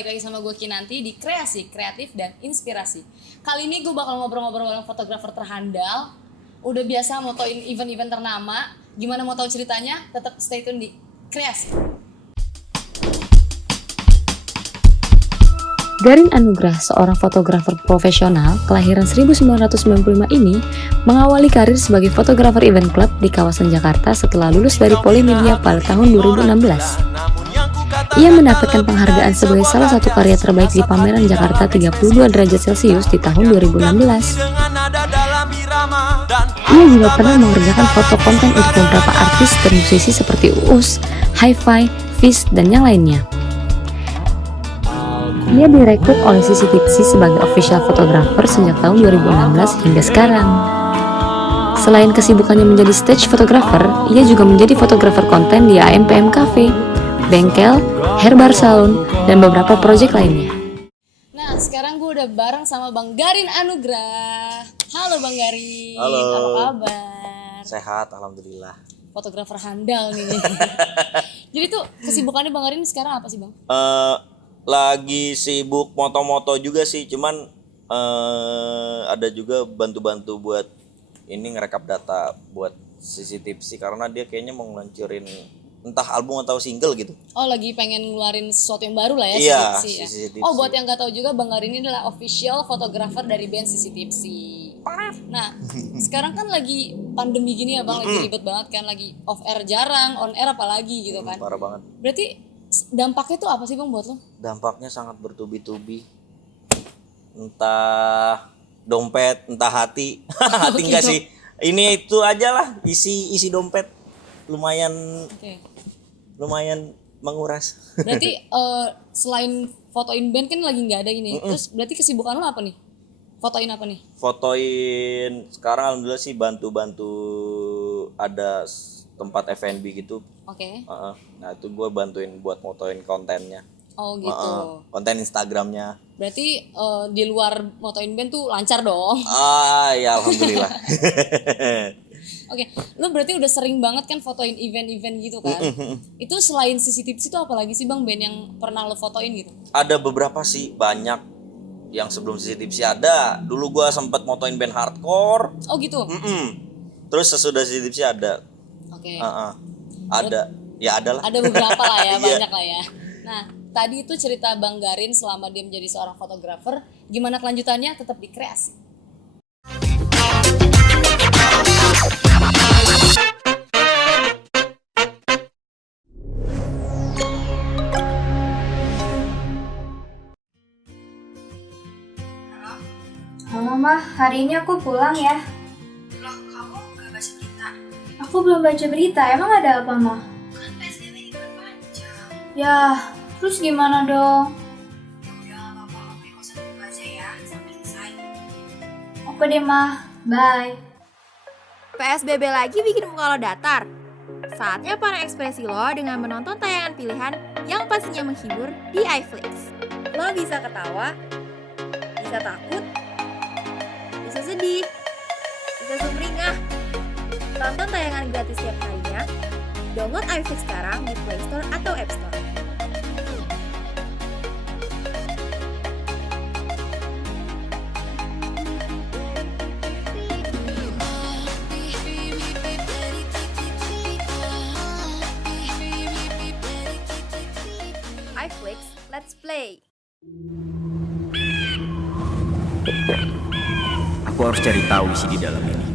balik lagi sama gue Kinanti di Kreasi, Kreatif, dan Inspirasi. Kali ini gue bakal ngobrol-ngobrol dengan fotografer terhandal. Udah biasa motoin event-event ternama. Gimana mau tahu ceritanya? Tetap stay tune di Kreasi. Garin Anugrah, seorang fotografer profesional kelahiran 1995 ini mengawali karir sebagai fotografer event club di kawasan Jakarta setelah lulus dari Polimedia pada tahun 2016. Ia mendapatkan penghargaan sebagai salah satu karya terbaik di pameran Jakarta 32 derajat Celcius di tahun 2016. Ia juga pernah mengerjakan foto konten untuk beberapa artis dan musisi seperti Uus, Hi-Fi, Fish, dan yang lainnya. Ia direkrut oleh Sisi Tipsy sebagai official photographer sejak tahun 2016 hingga sekarang. Selain kesibukannya menjadi stage photographer, ia juga menjadi fotografer konten di AMPM Cafe, bengkel, hairbar salon, dan beberapa proyek lainnya. Nah, sekarang gue udah bareng sama Bang Garin Anugrah. Halo Bang Garin, Halo. Apa kabar? Sehat, alhamdulillah. Fotografer handal nih. Jadi tuh kesibukannya Bang Garin sekarang apa sih Bang? Lagi sibuk moto-moto juga sih, cuman ada juga bantu-bantu buat ini ngerekap data buat Sisi Tipsy karena dia kayaknya mau ngeluncurin entah album atau single gitu. Oh, lagi pengen ngeluarin sesuatu yang baru lah ya, Iya, Sisi Tipsy Sisi ya. Tipsy. Oh, buat yang nggak tahu juga, Bang Garin ini adalah official fotografer dari band Sisi Tipsy. Nah, sekarang kan lagi pandemi gini ya Bang, lagi ribet banget kan, lagi off air jarang, on air apalagi gitu kan. Parah banget. Berarti dampaknya tuh apa sih Bang buat lo? Dampaknya sangat bertubi-tubi. Entah dompet, entah hati. Hati enggak gitu. sih. Ini itu aja lah, isi dompet lumayan Oke. lumayan menguras. Berarti selain fotoin band kan lagi nggak ada ini. Terus berarti kesibukan lo apa nih? Fotoin apa nih? Fotoin sekarang alhamdulillah sih bantu-bantu ada tempat F&B gitu. Oke. Nah itu gue bantuin buat motoin kontennya. Oh gitu. Konten Instagramnya. Berarti di luar motoin band tuh lancar dong. Ya alhamdulillah. Oke, lu berarti udah sering banget kan fotoin event-event gitu kan? Itu selain Sisi Tipsy itu apa lagi sih Bang band yang pernah lo fotoin gitu? Ada beberapa sih, banyak yang sebelum Sisi Tipsy ada. Dulu gue sempet motoin band hardcore. Oh gitu. Terus sesudah Sisi Tipsy ada. Oke. Ada. Ya ada lah. Ada beberapa lah ya, Iya. banyak lah ya. Nah, tadi itu cerita Bang Garin selama dia menjadi seorang fotografer. Gimana kelanjutannya? Tetap di Kreasi. Halo Mah, hari ini aku pulang ya. Loh, kamu gak baca berita? Aku belum baca berita, emang ada apa Mah? Kan PSBB diperpanjang. Ya, terus gimana dong? Udah gak apa-apa, kamu di kosan dulu aja ya, sampai selesai. Oke deh Mah, bye. PSBB lagi bikin muka lo datar. Saatnya panen ekspresi lo dengan menonton tayangan pilihan yang pastinya menghibur di iFlix. Lo bisa ketawa, bisa takut, bisa sedih, bisa sumringah. Tonton tayangan gratis setiap harinya. Download iFlix sekarang di Play Store atau App Store. iFlix, let's play. Aku harus cari tahu isi di dalam ini.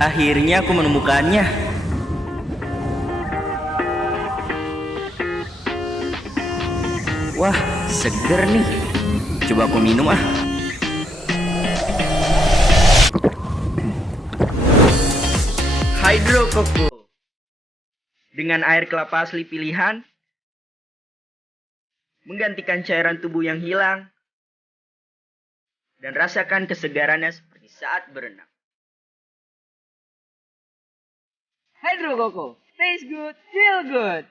Akhirnya aku menemukannya. Wah, seger nih. Coba aku minum ah. Hydro Coco. Dengan air kelapa asli pilihan, menggantikan cairan tubuh yang hilang, dan rasakan kesegarannya seperti saat berenang. Hydro Coco, taste good, feel good.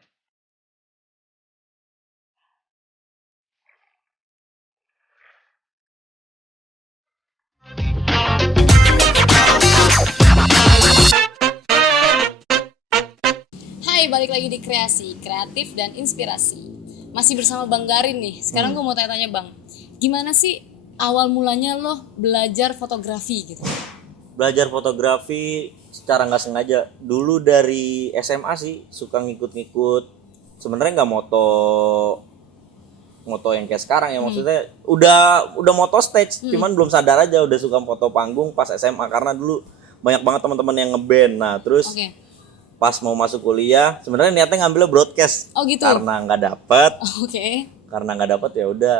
Hai, balik lagi di Kreasi, Kreatif dan Inspirasi. Masih bersama Bang Garin nih. Sekarang gue mau tanya-tanya Bang, gimana sih awal mulanya lo belajar fotografi gitu? Belajar fotografi secara nggak sengaja. Dulu dari SMA sih suka ngikut-ngikut. Sebenarnya nggak moto yang kayak sekarang ya, maksudnya udah moto stage, cuman belum sadar aja udah suka foto panggung pas SMA karena dulu banyak banget teman-teman yang ngeband. Nah, terus Oke. pas mau masuk kuliah sebenarnya niatnya ngambilnya broadcast. Oh gitu. Karena nggak dapet Oke. ya udah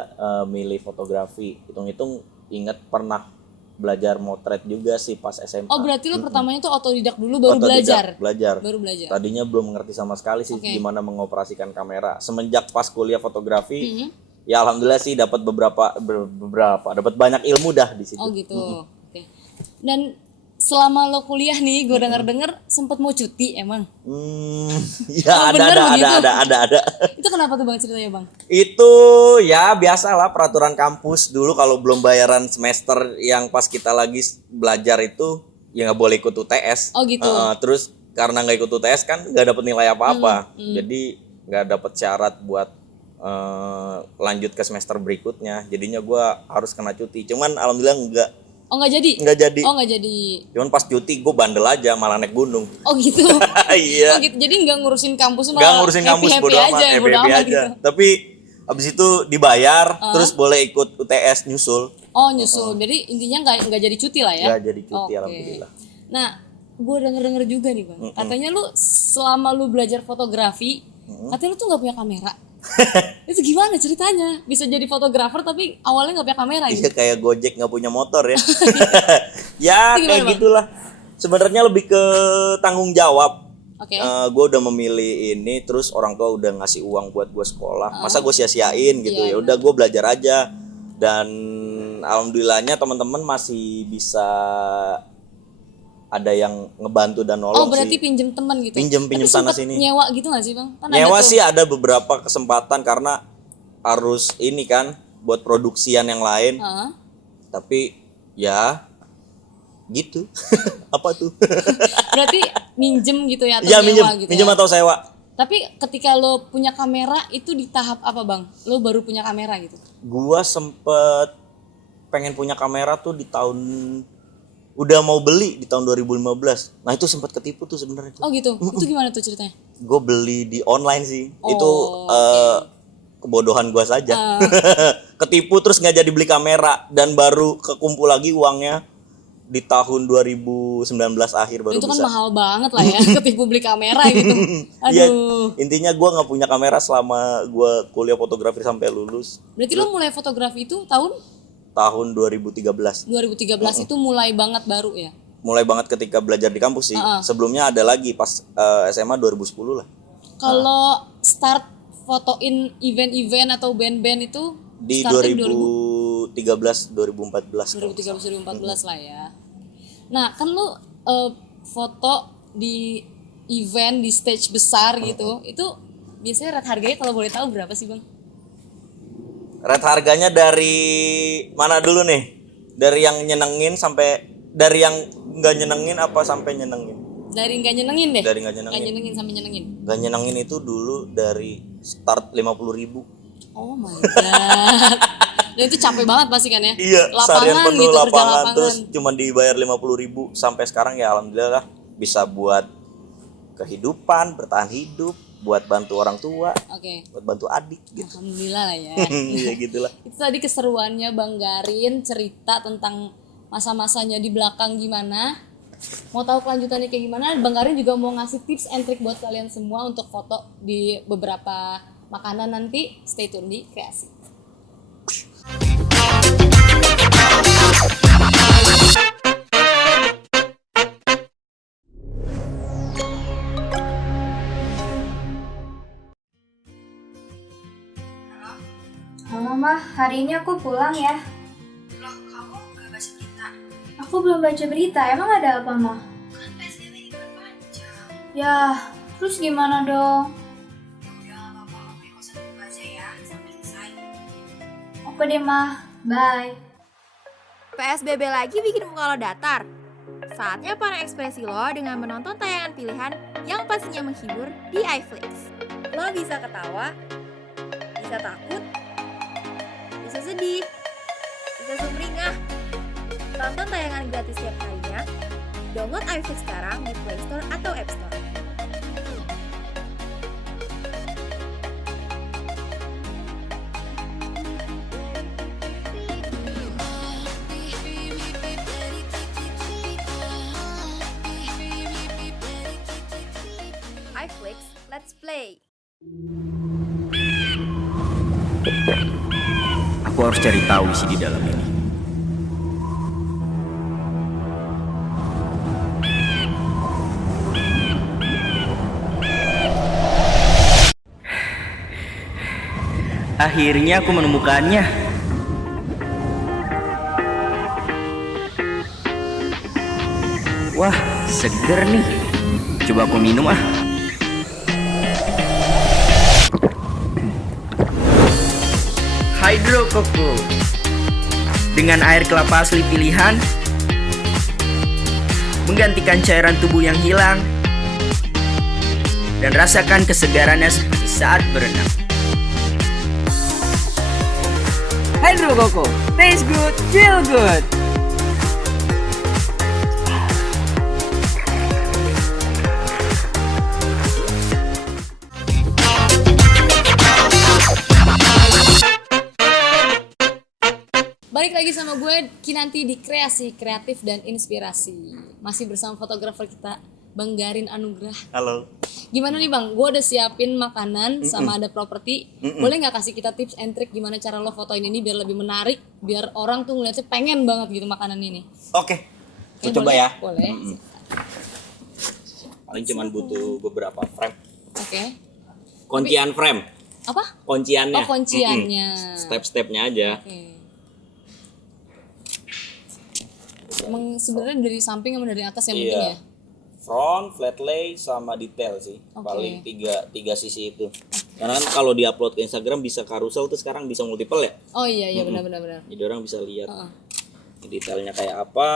milih fotografi. Hitung-hitung inget pernah belajar motret juga sih pas SMA. Oh berarti lo pertamanya tuh otodidak dulu baru Otodidak, belajar. belajar. Baru belajar. Tadinya belum mengerti sama sekali sih Oke. gimana mengoperasikan kamera. Semenjak pas kuliah fotografi, ya alhamdulillah sih dapat dapat banyak ilmu dah di situ. Oh gitu. Oke. Dan selama lo kuliah nih, gue denger sempet mau cuti emang. Oh, Ya bener begitu? ada. Itu kenapa tuh Bang ceritanya Bang? Itu ya biasalah peraturan kampus dulu kalau belum bayaran semester yang pas kita lagi belajar itu ya nggak boleh ikut UTS. Oh gitu. Terus karena nggak ikut UTS kan nggak dapet nilai apa-apa, jadi nggak dapet syarat buat lanjut ke semester berikutnya. Jadinya gue harus kena cuti. Cuman alhamdulillah Oh nggak jadi? nggak jadi. Oh nggak jadi. Cuman pas cuti gue bandel aja malah naik gunung. Oh gitu. Iya. Oh gitu. Jadi nggak ngurusin kampus Nggak malah ngurusin kampus, bodo amat, bodo happy amat aja. gitu. Tapi abis itu dibayar, terus boleh ikut UTS nyusul. Oh nyusul. Jadi intinya nggak jadi cuti lah ya? Nggak jadi cuti, Oke. alhamdulillah. Nah, gue denger juga nih Bang. Katanya lu selama lu belajar fotografi, katanya lu tuh nggak punya kamera. Itu gimana ceritanya? Bisa jadi fotografer tapi awalnya nggak punya kamera gitu? Iya kayak Gojek nggak punya motor ya. Ya Itu gimana, kayak Bang? gitulah. Sebenarnya lebih ke tanggung jawab. Oke. Gue udah memilih ini, terus orang tua udah ngasih uang buat gue sekolah. Masa gue sia-siain gitu? Iya, Ya udah gue belajar aja. Dan alhamdulillahnya teman-teman masih bisa ada yang ngebantu dan Oh nolong berarti sih. pinjem teman gitu? Pinjem Tapi sana sempet sini. nyewa gitu nggak sih Bang? Kan Nyewa ada tuh. sih ada beberapa kesempatan karena harus ini kan buat produksian yang lain. Heeh. Tapi ya gitu. Apa tuh? Berarti minjem gitu ya atau Ya nyewa gitu minjem ya? atau sewa. Tapi ketika lo punya kamera itu di tahap apa Bang? Lo baru punya kamera gitu? Gua sempet pengen punya kamera tuh di tahun udah mau beli di tahun 2015. Nah itu sempat ketipu tuh sebenarnya. Oh gitu? Itu gimana tuh ceritanya? Gue beli di online sih. Oh, Itu kebodohan gua saja. Ketipu terus nggak jadi beli kamera dan baru kekumpul lagi uangnya di tahun 2019 akhir baru Itu kan bisa. mahal banget lah ya ketipu beli kamera gitu. Iya, Aduh. intinya gua nggak punya kamera selama gua kuliah fotografi sampai lulus. Berarti lo mulai fotografi itu Tahun 2013. 2013 itu mulai banget baru ya? Mulai banget ketika belajar di kampus sih. Sebelumnya ada lagi pas SMA 2010 lah. Kalau start fotoin event-event atau band-band itu Di startnya 2013 2014. 2013-2014 lah ya. Nah kan lu foto di event di stage besar gitu, itu biasanya rate harganya kalau boleh tahu berapa sih Bang? Rate harganya dari mana dulu nih? Dari yang nyenengin dari yang nggak nyenengin apa sampai nyenengin? Dari nggak nyenengin deh. Dari nggak Nggak nyenengin. nyenengin sampai nyenengin. Nggak nyenengin itu dulu dari start 50.000. Oh my god. Dan itu capek banget pasti kan ya? Iya, seharian Lapangan penuh gitu, kerja lapangan lapangan. terus cuma dibayar 50.000 sampai sekarang ya alhamdulillah lah bisa buat kehidupan, bertahan hidup, buat bantu orang tua, Oke. buat bantu adik gitu. Alhamdulillah lah ya. Iya gitulah. Itu tadi keseruannya Bang Garin cerita tentang masa-masanya di belakang gimana. Mau tahu kelanjutannya kayak gimana? Bang Garin juga mau ngasih tips and trick buat kalian semua untuk foto di beberapa makanan nanti. Stay tune di Kreasi. Halo Mah, hari ini aku pulang ya. Loh, kamu gak baca berita? Aku belum baca berita, emang ada apa Mah? Kan PSBB diperpanjang. Ya, terus gimana dong? Ya udah gak apa-apa, kamu di kosan dulu aja ya, sampai selesai. Oke deh Mah, bye. PSBB lagi bikin muka lo datar. Saatnya para ekspresi lo dengan menonton tayangan pilihan yang pastinya menghibur di iFlix. Lo bisa ketawa, bisa takut, bisa sedih, bisa sumringah. Tonton tayangan gratis setiap harinya. Download iFlix sekarang di Play Store atau App Store. iFlix, let's play! Aku harus cari tahu isi di dalam ini. Akhirnya aku menemukannya. Wah, seger nih. Coba aku minum ah. Hydro Coco dengan air kelapa asli pilihan, menggantikan cairan tubuh yang hilang, dan rasakan kesegarannya seperti saat berenang. Hydro Coco, taste good, feel good. Balik lagi sama gue Kinanti di Kreasi, Kreatif dan Inspirasi. Masih bersama fotografer kita Bang Garin Anugrah. Halo. Gimana nih Bang, gue udah siapin makanan sama ada properti. Boleh gak kasih kita tips and trick gimana cara lo fotoin ini biar lebih menarik, biar orang tuh ngeliatnya pengen banget gitu makanan ini. Oke. Oke, Coba boleh? ya. Boleh. Paling cuman butuh beberapa frame. Oke. Kuncian frame. Apa? Kunciannya. Oh, kunciannya. Step-stepnya aja. Oke. Emang sebenarnya dari samping sama dari atas yang penting ya? Front, flat lay, sama detail sih. Oke. Paling tiga sisi itu. Karena kan kalau diupload ke Instagram bisa carousel tuh sekarang bisa multiple ya. Oh iya benar. Jadi orang bisa lihat Heeh. detailnya kayak apa.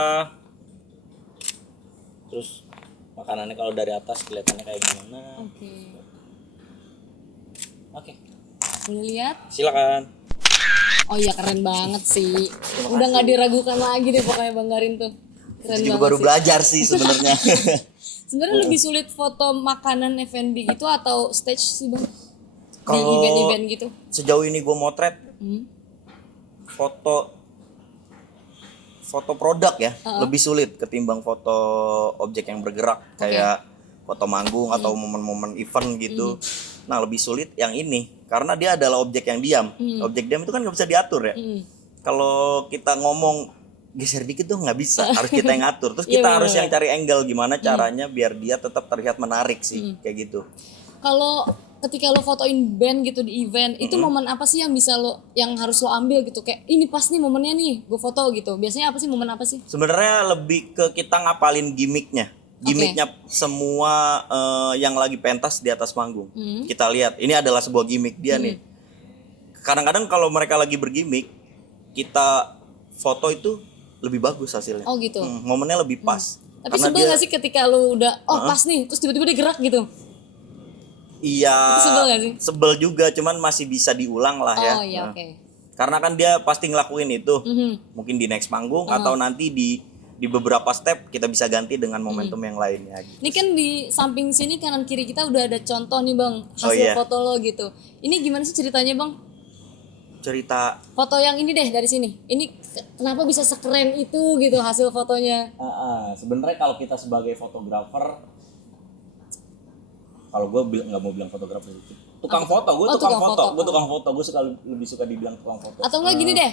Terus makanannya kalau dari atas kelihatannya kayak gimana. Oke. Oke. Boleh lihat? Silakan. Oh iya keren banget sih. Udah nggak diragukan lagi deh pokoknya Bang Garin tuh. Keren Juga banget baru sih. belajar sih sebenarnya. Sebenarnya lebih sulit foto makanan F&B gitu atau stage sih Bang? Di Kalau event-event gitu. Sejauh ini gue motret foto produk ya lebih sulit ketimbang foto objek yang bergerak kayak foto manggung atau momen-momen event gitu. Nah lebih sulit yang ini karena dia adalah objek yang diam. Objek diam itu kan nggak bisa diatur ya. Kalau kita ngomong geser dikit tuh nggak bisa, harus kita yang ngatur. Terus kita harus yang cari angle gimana caranya biar dia tetap terlihat menarik sih kayak gitu. Kalau ketika lo fotoin band gitu di event, itu momen apa sih yang bisa yang harus lo ambil gitu? Kayak ini pas nih momennya nih, gue foto gitu. Biasanya apa sih momen apa sih? Sebenarnya lebih ke kita ngapalin gimmicknya. Gimmicknya semua yang lagi pentas di atas panggung. Kita lihat, ini adalah sebuah gimmick dia nih. Kadang-kadang kalau mereka lagi bergimmick, kita foto itu lebih bagus hasilnya. Oh gitu. Momennya lebih pas. Tapi Karena sebel gak sih ketika lo udah, pas nih, terus tiba-tiba dia gerak gitu? Iya, Itu sebel gak sih? sebel juga, cuman masih bisa diulang lah ya. Oh iya Nah, oke. Karena kan dia pasti ngelakuin itu. Mungkin di next panggung atau nanti di beberapa step kita bisa ganti dengan momentum yang lainnya gitu. Ini kan di samping sini kanan kiri kita udah ada contoh nih Bang, hasil iya. foto lo gitu. Ini gimana sih ceritanya Bang? Cerita Foto yang ini deh dari sini. Ini kenapa bisa sekeren itu gitu hasil fotonya? sebenarnya kalau kita sebagai fotografer, kalau gue nggak mau bilang fotografer, tukang foto, gue tukang foto, gue lebih suka dibilang tukang foto. Atau enggak gini deh,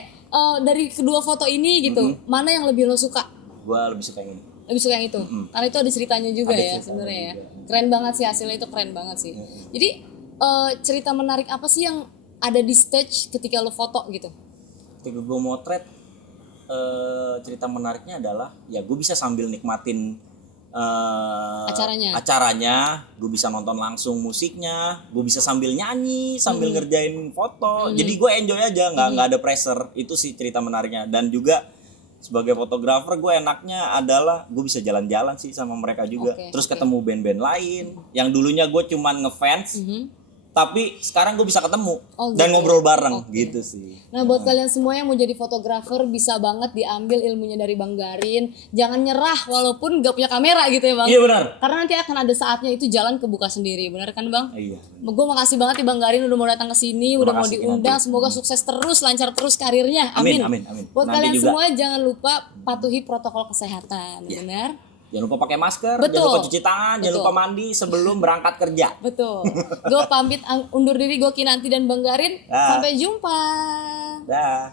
dari kedua foto ini gitu, mana yang lebih lo suka? Gue lebih suka yang ini. Lebih suka yang itu? Karena itu ada ceritanya juga Ada ya ceritanya sebenarnya ya. juga. Keren banget sih hasilnya, itu keren banget sih. Jadi cerita menarik apa sih yang ada di stage ketika lo foto gitu? Ketika gue motret, cerita menariknya adalah ya gue bisa sambil nikmatin acaranya, gue bisa nonton langsung musiknya, gue bisa sambil nyanyi, sambil ngerjain foto. Jadi gue enjoy aja, nggak ada pressure. Itu sih cerita menariknya. Dan juga sebagai fotografer gue enaknya adalah gue bisa jalan-jalan sih sama mereka juga. Oke, Terus oke. ketemu band-band lain yang dulunya gue cuman ngefans, tapi sekarang gue bisa ketemu Oh, dan gitu. ngobrol bareng Oke. gitu sih. Nah, buat kalian semua yang mau jadi fotografer bisa banget diambil ilmunya dari Bang Garin. Jangan nyerah walaupun gak punya kamera gitu ya, Bang. Iya benar. Karena nanti akan ada saatnya itu jalan kebuka sendiri, benar kan, Bang? Iya. Gue makasih banget nih Bang Garin udah mau datang ke sini, udah mau Makasih, diundang. Semoga sukses terus, lancar terus karirnya. Amin, Amin. amin, amin. Buat Nanti kalian juga. semua jangan lupa patuhi protokol kesehatan, benar? Jangan lupa pakai masker, Betul. jangan lupa cuci tangan, jangan Betul. lupa mandi sebelum berangkat kerja. Betul. Gue pamit undur diri, gue Kinanti dan Bang Garin. Dah. Sampai jumpa. Dah.